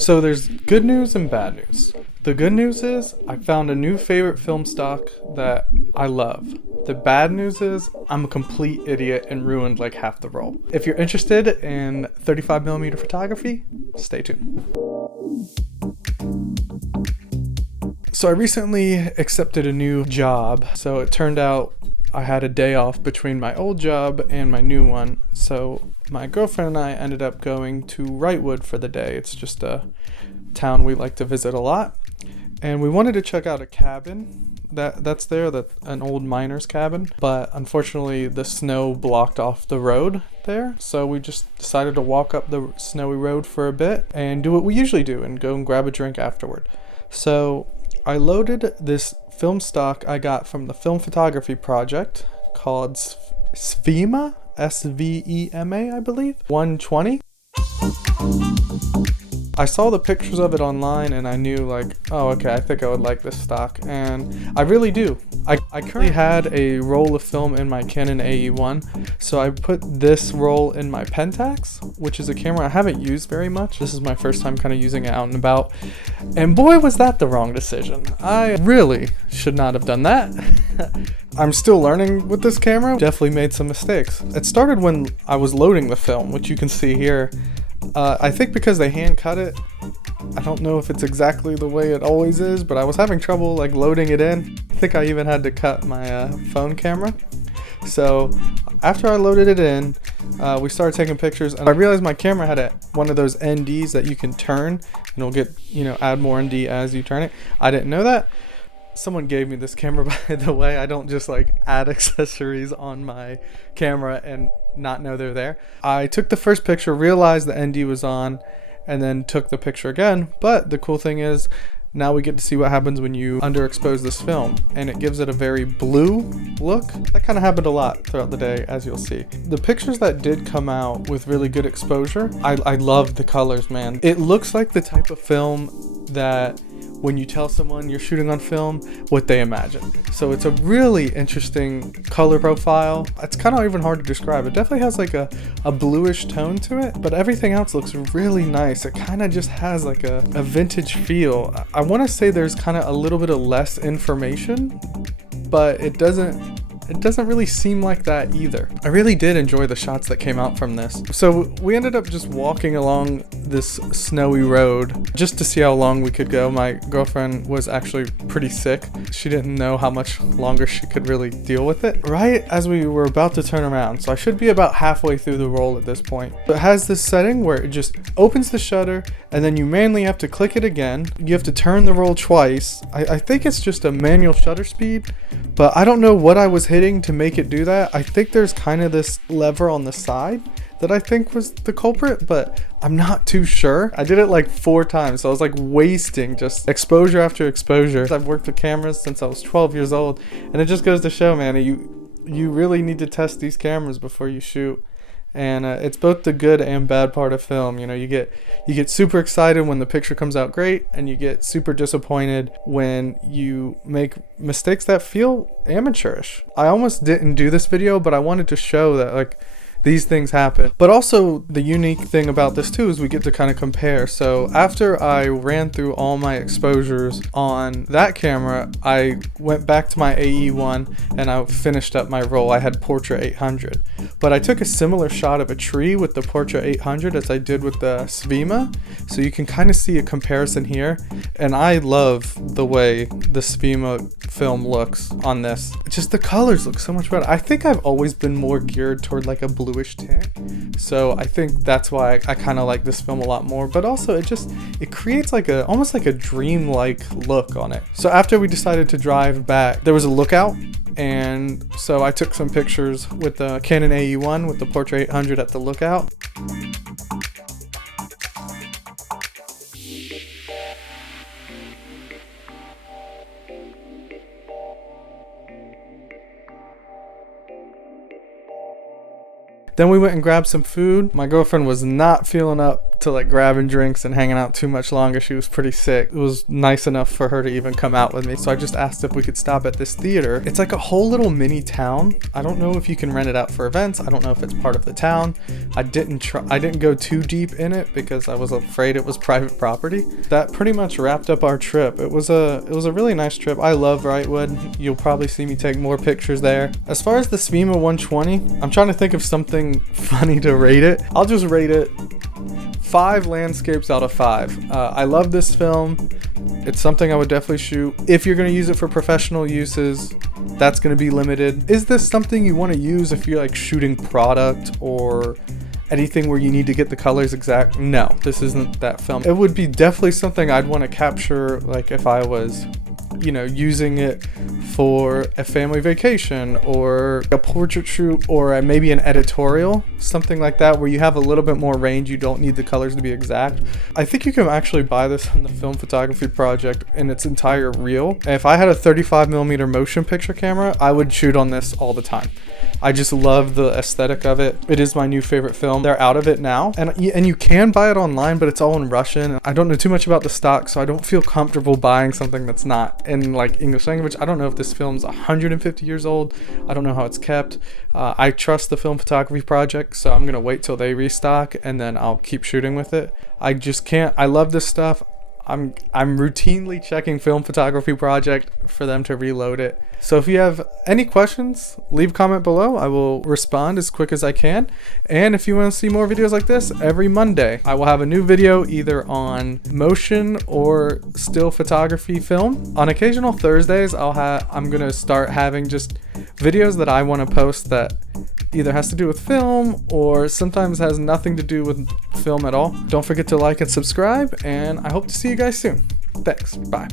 So there's good news and bad news. The good news is I found a new favorite film stock that I love. The bad news is I'm a complete idiot and ruined like half the roll. If you're interested in 35mm photography, stay tuned. So I recently accepted a new job. So it turned out I had a day off between my old job and my new one. So my girlfriend and I ended up going to Wrightwood for the day. It's just a town we like to visit a lot. And we wanted to check out a cabin that's there, an old miner's cabin. But unfortunately the snow blocked off the road there. So we just decided to walk up the snowy road for a bit and do what we usually do and go and grab a drink afterward. So I loaded this film stock I got from the film photography project called Svema, Svema, I believe, 120. I saw the pictures of it online and I knew like, oh, okay, I think I would like this stock, and I really do. I currently had a roll of film in my Canon AE1, so I put this roll in my Pentax, which is a camera I haven't used very much. This is my first time kind of using it out and about, and boy was that the wrong decision. I really should not have done that. I'm still learning with this camera. Definitely made some mistakes. It started when I was loading the film, which you can see here. I think because they hand cut it, I don't know if it's exactly the way it always is, but I was having trouble like loading it in. I think I even had to cut my phone camera. So after I loaded it in, we started taking pictures, and I realized my camera had one of those NDs that you can turn, and it'll get, add more ND as you turn it. I didn't know that. Someone gave me this camera, by the way. I don't just like add accessories on my camera and not know they're there. I took the first picture, realized the ND was on, and then took the picture again. But the cool thing is now we get to see what happens when you underexpose this film, and it gives it a very blue look. That kind of happened a lot throughout the day, as you'll see. The pictures that did come out with really good exposure, I love the colors, man. It looks like the type of film that when you tell someone you're shooting on film, what they imagine. So it's a really interesting color profile. It's kind of even hard to describe. It definitely has like a bluish tone to it, but everything else looks really nice. It kind of just has like a vintage feel. I want to say there's kind of a little bit of less information, but it doesn't really seem like that either. I really did enjoy the shots that came out from this. So we ended up just walking along this snowy road just to see how long we could go. My girlfriend was actually pretty sick. She didn't know how much longer she could really deal with it. Right as we were about to turn around, so I should be about halfway through the roll at this point. It has this setting where it just opens the shutter, and then you manually have to click it again. You have to turn the roll twice. I think it's just a manual shutter speed, but I don't know what I was hitting to make it do that. I think there's kind of this lever on the side that I think was the culprit, but I'm not too sure. I did it like 4 times, so I was like wasting just exposure after exposure. I've worked with cameras since I was 12 years old, and it just goes to show, man, you really need to test these cameras before you shoot. And it's both the good and bad part of film. You get super excited when the picture comes out great, and you get super disappointed when you make mistakes that feel amateurish. I almost didn't do this video, but I wanted to show that like these things happen. But also the unique thing about this too is we get to kind of compare. So after I ran through all my exposures on that camera, I went back to my AE1 and I finished up my roll. I had Portra 800, but I took a similar shot of a tree with the Portra 800 as I did with the Svema, so you can kind of see a comparison here. And I love the way the Svema film looks on this. Just the colors look so much better. I think I've always been more geared toward like a bluish tint, so I think that's why I kind of like this film a lot more. But also it creates like almost like a dream-like look on it. So after we decided to drive back, there was a lookout, and so I took some pictures with the Canon AE1 with the Portra 800 at the lookout. Then we went and grabbed some food. My girlfriend was not feeling up to like grabbing drinks and hanging out too much longer. She was pretty sick. It was nice enough for her to even come out with me. So I just asked if we could stop at this theater. It's like a whole little mini town. I don't know if you can rent it out for events. I don't know if it's part of the town. I didn't go too deep in it because I was afraid it was private property. That pretty much wrapped up our trip. It was a really nice trip. I love Wrightwood. You'll probably see me take more pictures there. As far as the Svema 120, I'm trying to think of something funny to rate it. I'll just rate it 5 landscapes out of 5. I love this film. It's something I would definitely shoot. If you're going to use it for professional uses, that's going to be limited. Is this something you want to use if you're like shooting product or anything where you need to get the colors exact? No, this isn't that film. It would be definitely something I'd want to capture, like if I was, you know, using it for a family vacation or a portrait shoot or maybe an editorial, something like that, where you have a little bit more range. You don't need the colors to be exact. I think you can actually buy this on the Film Photography Project in its entire reel. And if I had a 35mm motion picture camera, I would shoot on this all the time. I just love the aesthetic of it. It is my new favorite film. They're out of it now, and you can buy it online, but it's all in Russian. I don't know too much about the stock, so I don't feel comfortable buying something that's not in like English language. I don't know if this film's 150 years old. I don't know how it's kept. I trust the Film Photography Project, so I'm gonna wait till they restock and then I'll keep shooting with it. I just can't. I love this stuff. I'm routinely checking Film Photography Project for them to reload it. So if you have any questions, leave a comment below. I will respond as quick as I can. And if you want to see more videos like this, every Monday I will have a new video either on motion or still photography film. On occasional Thursdays, I'm going to start having just videos that I want to post that either has to do with film or sometimes has nothing to do with film at all. Don't forget to like and subscribe, and I hope to see you guys soon. Thanks. Bye.